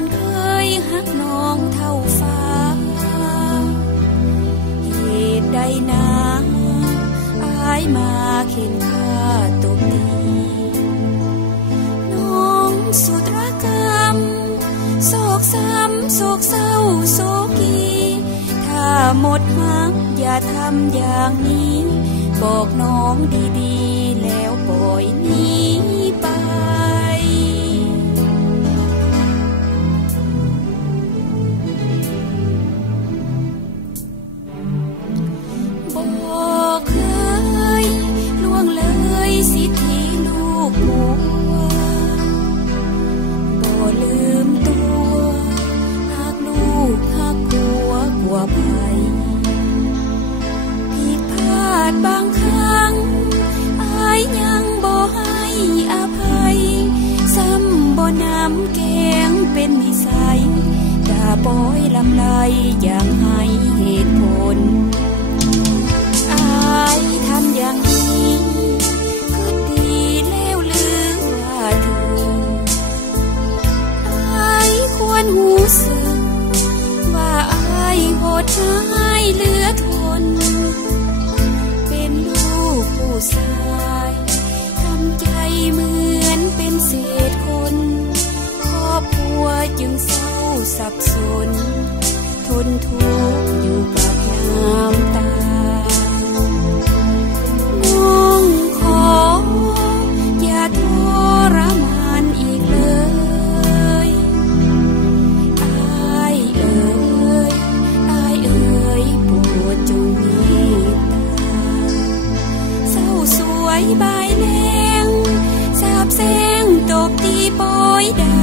อนเคยฮักน้องเท่าฟ้าเหตุใดนาอายมาเข็นฆ่าตบตีน้องสุดรักกรรมโศกซ้ำโศกเศร้าโศกีถ้าหมดฮักอย่าทำอย่างนี้บอกน้องดีๆแล้วปล่อยหนีไปบอกเคยล่วงเลยสิทธิลูกผัวบ่ลืมตัวหักลูกหักผัวกว่าไปผิดพลาดบางครั้งอายยังบ่ให้อภัยซ้ำบ่น้ำแกงเป็นนิสัยด่าปล่อยลำไรอย่างให้เหตุผลอายทำอย่างนี้คือดีแล้วหรือว่าเธออายควรหูสึกว่าอายโหดร้ายเหลือทนเป็นลูกผู้ชายทำใจเหมือนเป็นเศษคนครอบครัวจึงเศร้าสับสนทนทุกข์อยู่กับน้ำตาน้องขออย่าทรมานอีกเลยอายเอ๋ยอายเอ๋ยโปรดจงเมตตาเศร้าสวยบายแรงสาบแสงตบตีปอยดา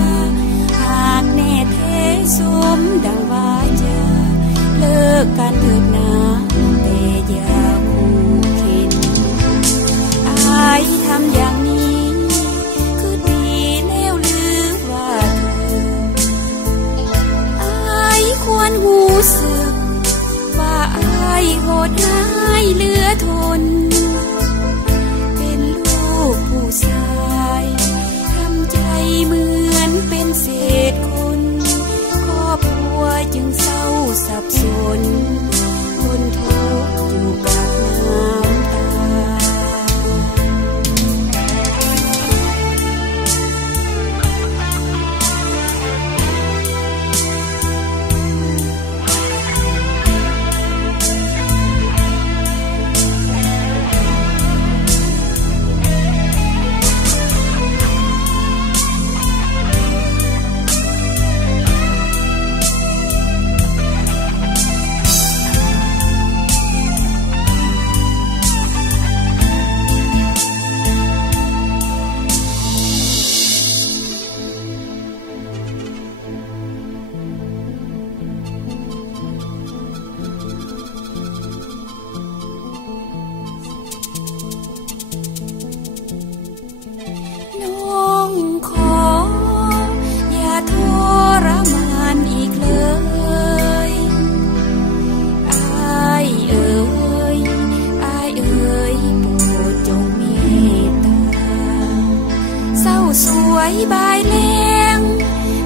หากแน่แท้สมดังวาจาเลิกกันเถิดนาแต่อย่าคู่เข็นอายทำอย่างนี้คือดีแล้วหรือว่าเธออายควรหูสึกว่าอายโหดร้ายเหลือทนเป็นลูกผู้ชายทำใจเหมือนเป็นเศษคนครอบครัวจึงเศร้าสับสนทนทุกข์อยู่กับน้ำตาน้องขออย่าทรมานอีกเลยอายเอ๋ยอายเอ๋ยโปรดจงเมตตาเศร้าสวยบายแรง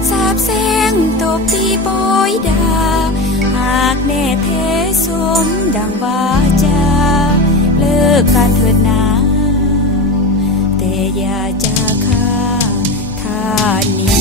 สาบแสงตบตีปอยดาหากแน่แท้สมดังวาจาเลิกกันเถิดนาแต่อย่าจะฆ่าท่านี้